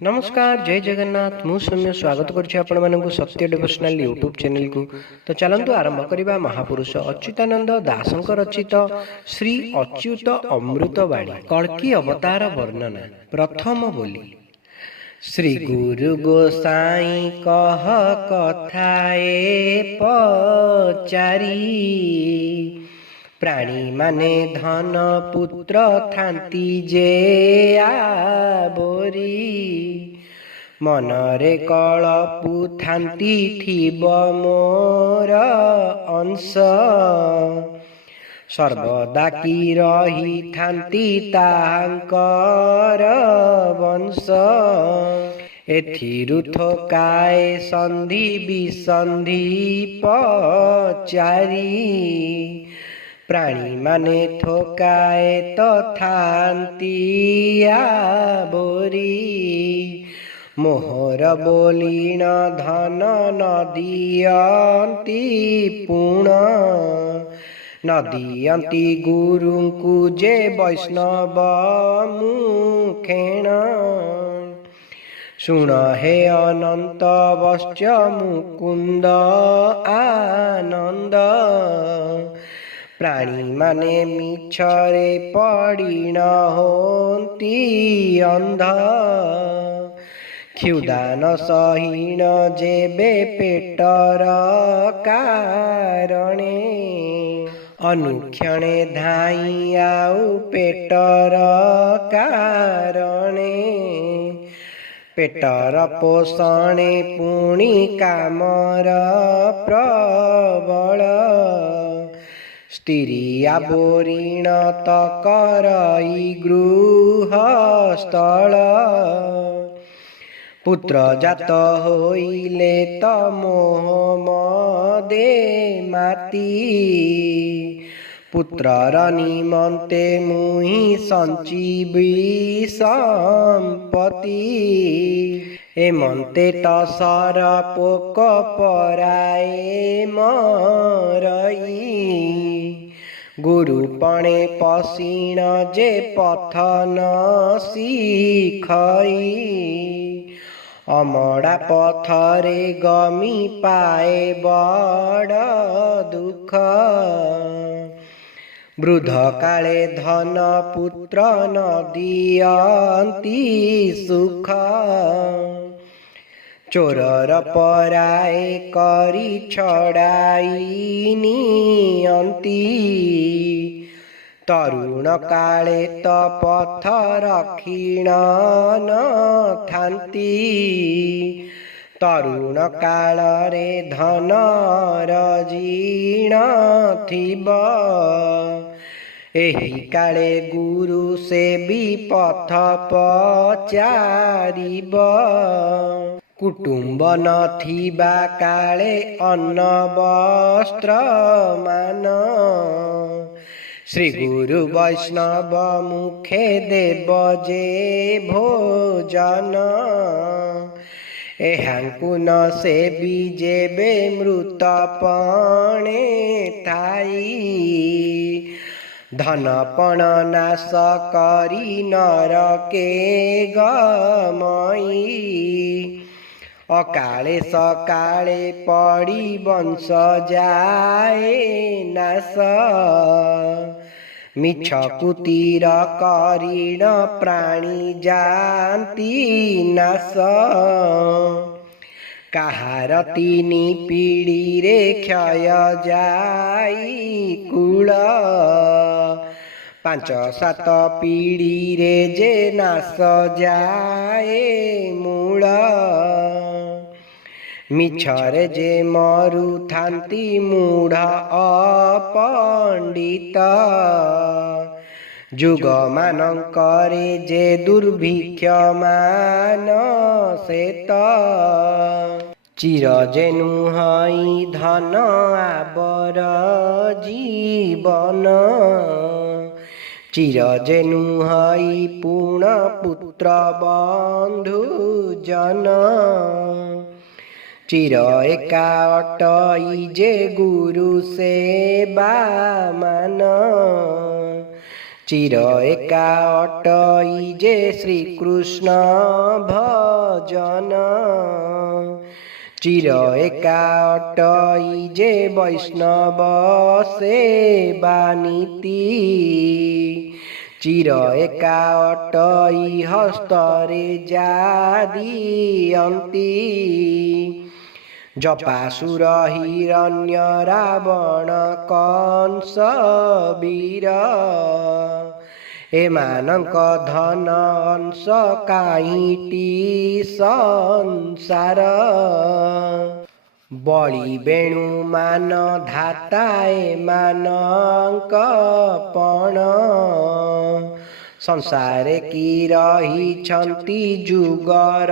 नमस्कार जय जगन्नाथ मु सौम्य स्वागत करुँ सत्य डिवोशनल यूट्यूब चैनल को। तो चलतु आरंभ करवा महापुरुष अच्युतानंद दासंक रचित श्री अच्युत अमृतवाणी कल्कि अवतार वर्णना। प्रथम बोली श्री गुरु गोसाई कह कथाए पचारी प्राणी माने धन पुत्र थांती जे आबोरी मनरे कलपु थांती थिब मोर अंश सर्वदा की रही थांती तांकर वंश एथिरु थोकाए संधि विसंधि पचारी प्राणी माने थोकाए तथांती आबोरी मोहर बोलीण धन नदियंती पुण नदियंती गुरुंकु जे वैष्णव मुखेण शुण हे अनंत वश्च मुकुंद आनंद प्राणी माने मिछरे पड़ीण होती अंध क्षुदान सहीण जेबे पेटर कारणे अनुक्षणे धाई आउ पेटर कारणे पेटर पोषणे पुणी कामर प्रबल स्त्रिया बोरीण तकरई गृह स्थल पुत्र जात होइले त मोह मदे माती पुत्रर निमन्ते मुहि संजीवी संपत्ति एमन्ते टसर पोक पराए मरई गुरुपणे पसीण जे पथन शिखई अमड़ा पथरे गमी पाए बड़ दुख वृद्ध काले धन पुत्र न दियंती सुख चोरर पराए करी छड़ाई नियंती तरुण काले त पथ रखिण न थांती तरुण काल रे धन रजीण थिब एही काले गुरु से भी पथ पचारिब कुटुंब नथिबा काले अन्न वस्त्र मान श्री गुरु वैष्णव मुखे देव जे भोजन एहांकु न सेबी जेबे मृतपणे थाई धनपण नाश करी नरके गमई अकाले सकाले पड़ी वंश जाए नाश मिछ कुतीर करीण प्राणी जानती नाश काहार तीनी पीढ़ी रे क्षय जाई कुल पांच सात पीढ़ी रे जे नाश जाए मूल मिछरे जे मरु थांती मूढ़ अपंडित जुग मानंकरे जे दुर्भिक्ष मान सेत चिर जेनु हई धन आबर जीवन चिर जेनु हई पूर्ण पुत्र बंधु जन चिर एका अटई जे गुरु सेवा मान चिर एका अटई जे श्री कृष्ण भ जन चिर एका अटई जे वैष्णव सेवा नीति चिर एका अटई हस्तरे जा दियन्ति जपासुर हिरण्य रावण कंस वीर एमानंक धन अंश काहीटी संसार बलि बेणु मान धाता एमानंक पण संसारे की रहिछन्ति जुगर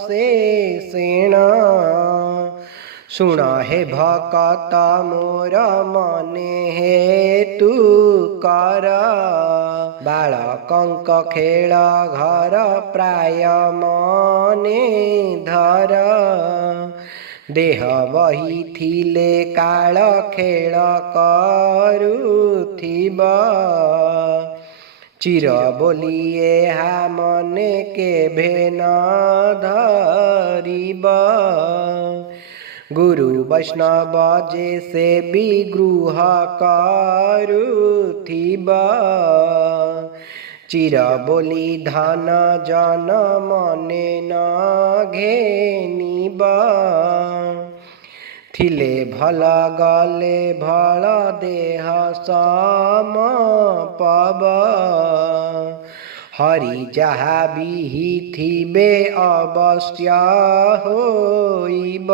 शेषेण शुण हे भकत मोर मने हेतु कर बालकंक खेल घर प्राय मने धर देह बही थिले काल खेल करुथिब चिर बोली एहा मने केभे न धरिब गुरु वैष्णव जे से विगृह करुथिब चिर बोली धन जन मने न घेनिब थिले भल गले भल देह सम पब हरि जहा बिहि थिबे अवश्य होइब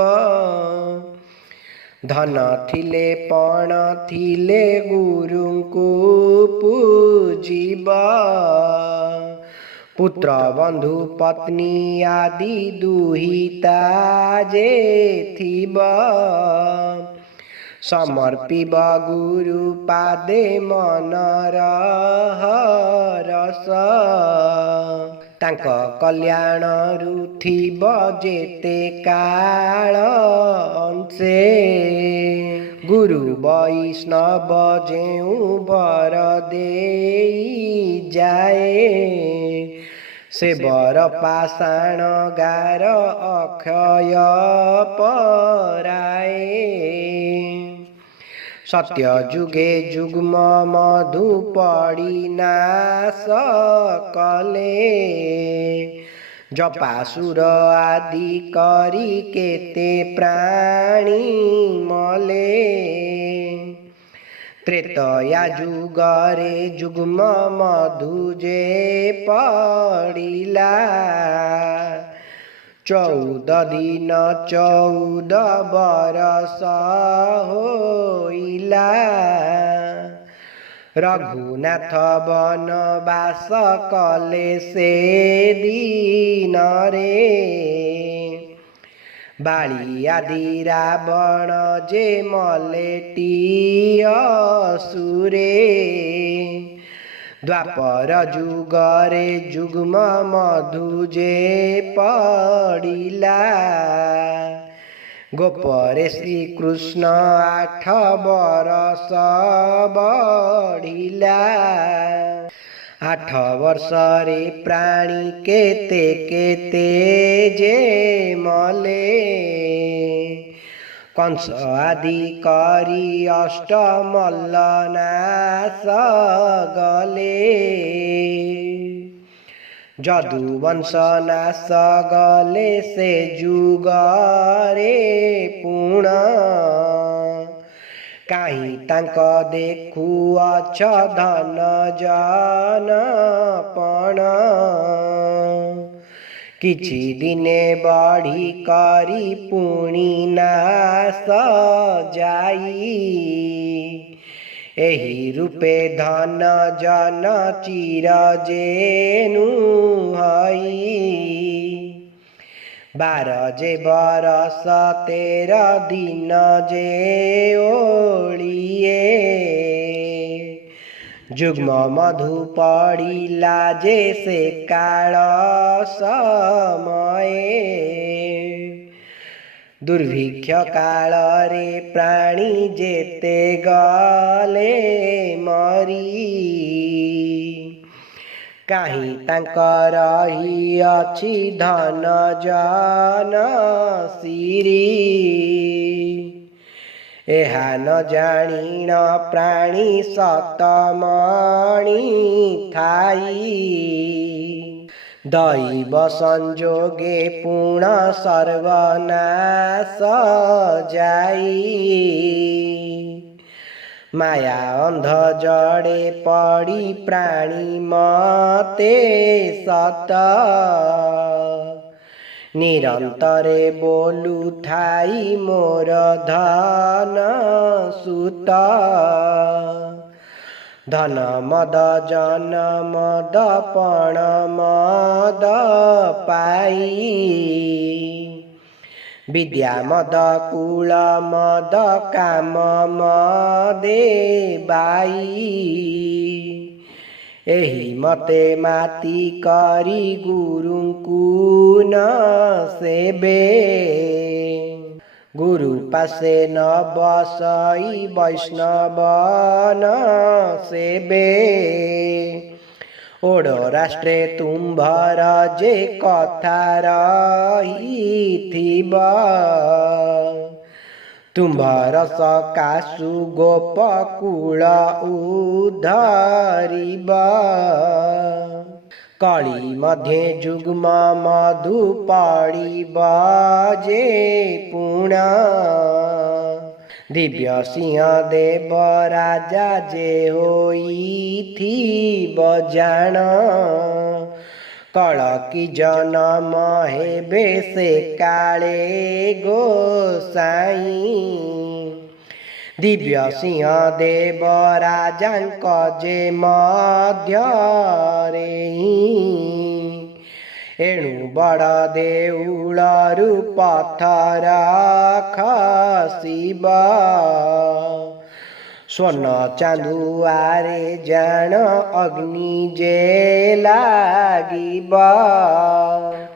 धन थिले पण थिले गुरुଙ୍କୁ पूजिब पुत्र बंधु पत्नी आदि दुहिता जे थिब समर्पिब गुरु पादे मन रस तांक कल्याण रुथिब जेते काल अंशे गुरु वैष्णव जेउ बर देई जाए से बर पाषाण गार अक्षय पराए सत्य जुगे जुग्म मधु पड़ी नाश कले जपासुर आदि करी केते प्राणी मले त्रेतया जुगरे जुग्म मधु जे पड़िला 14 दिन 14 बरस होइला रघुनाथ बनवास कले से दिन रे बाली आदि रावण जे मलेटी असुरे द्वापर जुगरे जुग्म मधु जे पड़िला गोपरे श्री कृष्ण 8 बरस बढ़िला 8 वर्ष रे प्राणी केते केते जे मले कंस आदि करी अष्ट मल्ल नाश गले जदु वंश नाश गले से जुगरे पुण काहीं तांक देखु अछ धन जन पण किछि दिने बढ़ी करी पुणी नाश जाई एही रूपे धन जन चिर जेनु हई 12 जे बरस 13 दिन जे ओलिए जुग्म मधु पड़िला जे से काल समय दुर्भिक्ष काल रे प्राणी जेते गले मरी କାହିଁ ତାଙ୍କର ଅଛି ଧନ ଜନ ସିରି। ଏହା ନ ଜାଣିଣ ପ୍ରାଣୀ ସତମଣି ଥାଇ। ଦୈବ ସଂଯୋଗେ ପୁଣ ସର୍ବନାଶ ଯାଇ। ମାୟା ଅନ୍ଧ ଜଡ଼େ ପଡ଼ି ପ୍ରାଣୀ ମତେ ସତ। ନିରନ୍ତରେ ବୋଲୁଥାଇ ମୋର ଧନ ସୁତ। ଧନ ମଦ ଜନ ମଦ ପଣ ମଦ ପାଇ। ବିଦ୍ୟା ମଦ କୁଳ ମଦ କାମ ମଦେ ବାଇ। ଏହି ମତେ ମାତି କରି ଗୁରୁଙ୍କୁ ନ ସେବେ। ଗୁରୁ ପାଶେ ନ ବସଇ ବୈଷ୍ଣବ ନ ସେବେ। ଓଡ଼ ରାଷ୍ଟ୍ରେ ତୁମ୍ଭର ଯେ କଥା ରହିଥିବ। ତୁମ୍ଭର ସକାଶୁ ଗୋପକୁଳ ଉଦ୍ଧରିବ। କଳି ମଧ୍ୟେ ଯୁଗ୍ମ ମଧୁ ପଡ଼ିବ ଯେ ପୁଣ। ଦିବ୍ୟ ସିଂହ ଦେବ ରାଜା ଯେ ହୋଇଥିବ ଜାଣ। କଳକି ଜନମ ହେବେ ସେ କାଳେ ଗୋସାଇଁ। ଦିବ୍ୟ ସିଂହ ଦେବ ରାଜାଙ୍କ ଯେ ମଧ୍ୟରେ। ଏଣୁ ବଡ଼ ଦେଉଳରୁ ପଥର ଖସିବ। ସ୍ୱର୍ଣ୍ଣ ଚାନ୍ଦୁଆରେ ଜାଣ ଅଗ୍ନି ଯେ ଲାଗିବ।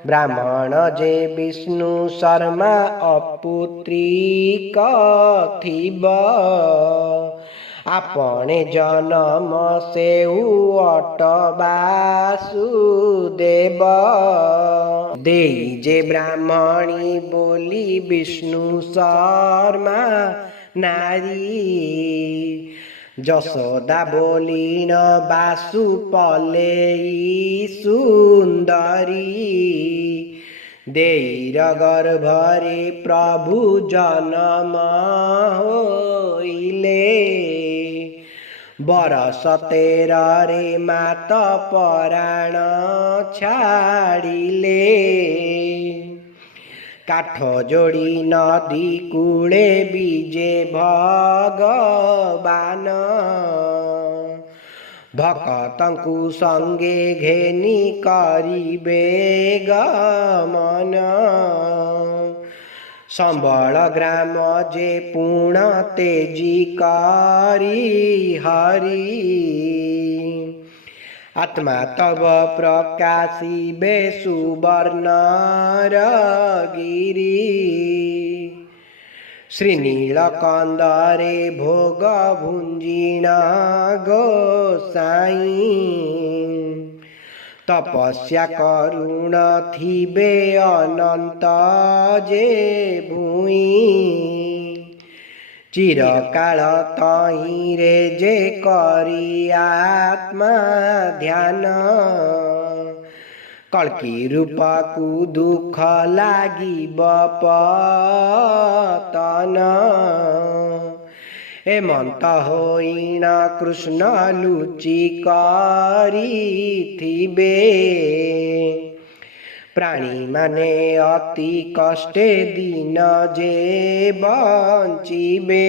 ବ୍ରାହ୍ମଣ ଯେ ବିଷ୍ଣୁ ଶର୍ମା ଅପୁତ୍ରିକ ଥିବ। ଆପଣେ ଜନମ ସେଉ ଅଟ ବାସୁଦେବ। ଦେଇ ଯେ ବ୍ରାହ୍ମଣୀ ବୋଲି ବିଷ୍ଣୁ ଶର୍ମା ନାରୀ। ଯଶୋଦା ବୋଲିଣ ବାସୁ ପଲେଇ ସୁନ୍ଦରୀ। ଦେଇର ଗର୍ଭରେ ପ୍ରଭୁ ଜନମ ହୋଇଲେ। ବରଷ 13ରେ ମାତ ପରାଣ ଛାଡ଼ିଲେ। କାଠ ଯୋଡ଼ି ନଦୀ କୂଳେ ବିଜେ ଭଗବାନ। ଭକତଙ୍କୁ ସଙ୍ଗେ ଘେନି କରିବେ ଗମନ। ସମ୍ବଳ ଗ୍ରାମ ଯେ ପୁଣ ତେଜି କରି ହରି। ଆତ୍ମା ତବ ପ୍ରକାଶିବେ ସୁବର୍ଣ୍ଣର ଗିରି। ଶ୍ରୀନୀଳକନ୍ଦରେ ଭୋଗ ଭୁଞ୍ଜିଣ ଗୋସାଇଁ। ତପସ୍ୟା କରୁଣ ଥିବେ ଅନନ୍ତ ଯେ ଭୂଇଁ। ଚିରକାଳ ତହିଁରେ ଯେ କରି ଆତ୍ମା ଧ୍ୟାନ। କଳ୍କି ରୂପକୁ ଦୁଃଖ ଲାଗିବ ପତନ। ଏମନ୍ତ ହୋଇଣ କୃଷ୍ଣ ଲୁଚି କରିଥିବେ। ପ୍ରାଣୀମାନେ ଅତି କଷ୍ଟେ ଦିନ ଯେ ବଞ୍ଚିବେ।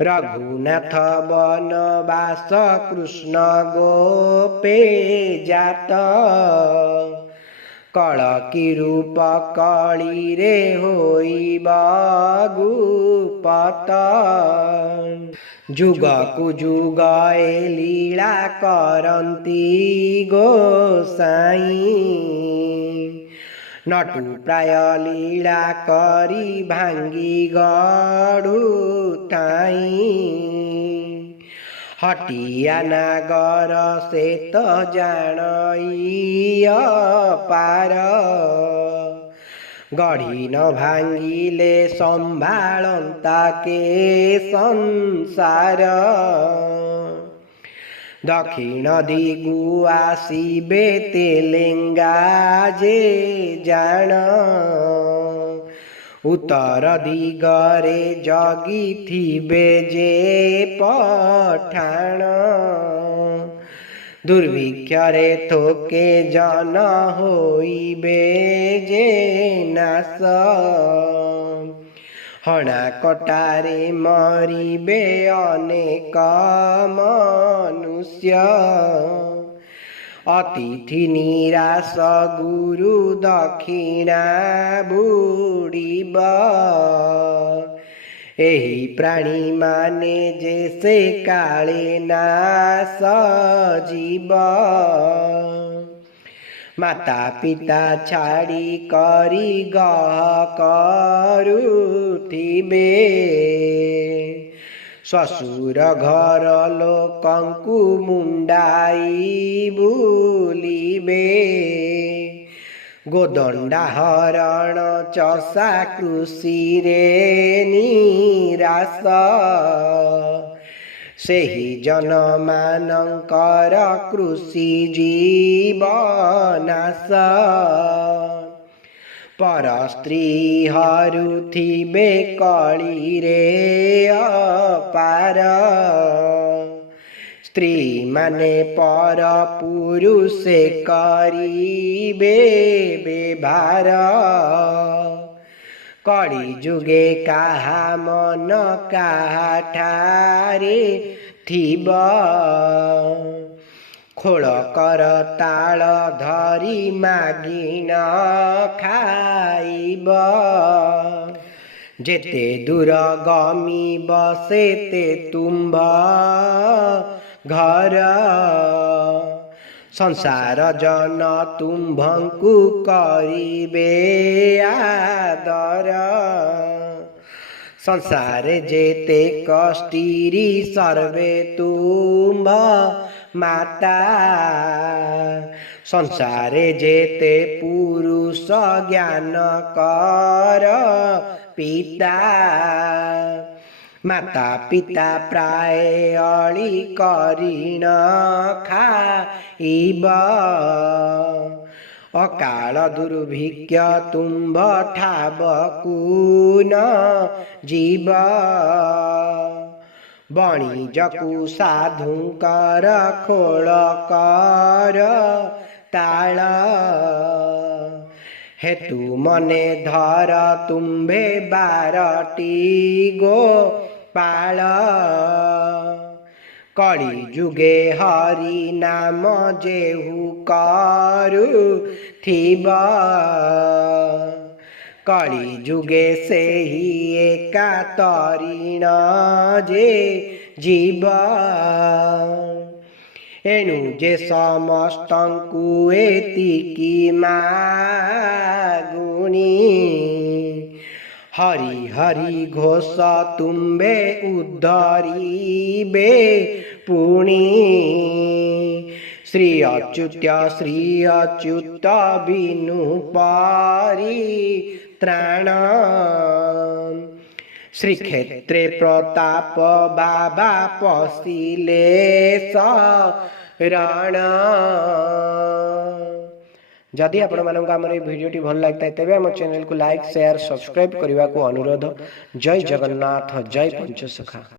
ରଘୁନାଥ ବନବାସ କୃଷ୍ଣ ଗୋପେ ଜାତ। କଳକି ରୂପ କଳିରେ ହୋଇବ ଗୁପତ। ଯୁଗକୁ ଯୁଗ ଏ ଲୀଳା କରନ୍ତି ଗୋସାଇଁ। ନଟୁ ପ୍ରାୟ ଲୀଳା କରି ଭାଙ୍ଗି ଗଡ଼ୁ ଥାଇଁ। हटिया नागर से तो जाणई पार गढ़ी न भांगिले संभाळंता के संसार दक्षिण दिगु आसिबे तेलेंगा जे जाण उत्तर दिगरे जगी थिबे जे पठाण दुर्भिक्षरे थोके जन होइबे जे नाश हणा कटारे मरिबे अनेक मनुष्य अतिथि निराश गुरु दक्षिणा बुड़ीब एही प्राणी माने जैसे काले नाश जीव माता पिता छाड़ी करी गह करुथिबे ससुर घर लोकंकु मुंडाई बुलिबे गोदंडा हरण चषा कृषि रे निराश सेही जन मानंकर कृषि जीवनाश पर स्त्री हरुथिबे कली रे अपार स्त्री माने पर पुरुषे करिबे व्यवहार कली जुगे काहा मन काहा ठारे थिब खोल कर ताल धरी मागिन खाइब जेते दूर गमी बसेते तुम्भ घर संसार जन तुम्भंकु करिबे आदर संसारे जेते कष्टीरी सर्वे तुम्भ माता संसारे जेते पुरुष ज्ञान कर पिता माता पिता प्राय अली करिण खाइब अकाल दुर्भिक्ष तुम्भ ठाबकु न जीव बणिजकु साधुकर खोल कर ताल हेतु मने धर तुम्भे बारटी गो पाल कली जुगे हरि नाम जेहु करु थिब कली जुगे से ही एका तरिण जे जीव एणु जे समस्तंकु एतिकी मागुणी हरि हरि घोष तुम्बे उद्धरिबे पुणी श्री अच्युत बिनु परित्राण श्रीक्षेत्रे प्रताप बाबा पशिले शरण जदि आपण मानक आमर भिडियोटी भल लगता है तेबे आम चैनल को लाइक शेयर सब्सक्राइब करने को अनुरोध। जय जगन्नाथ जय पंचसखा।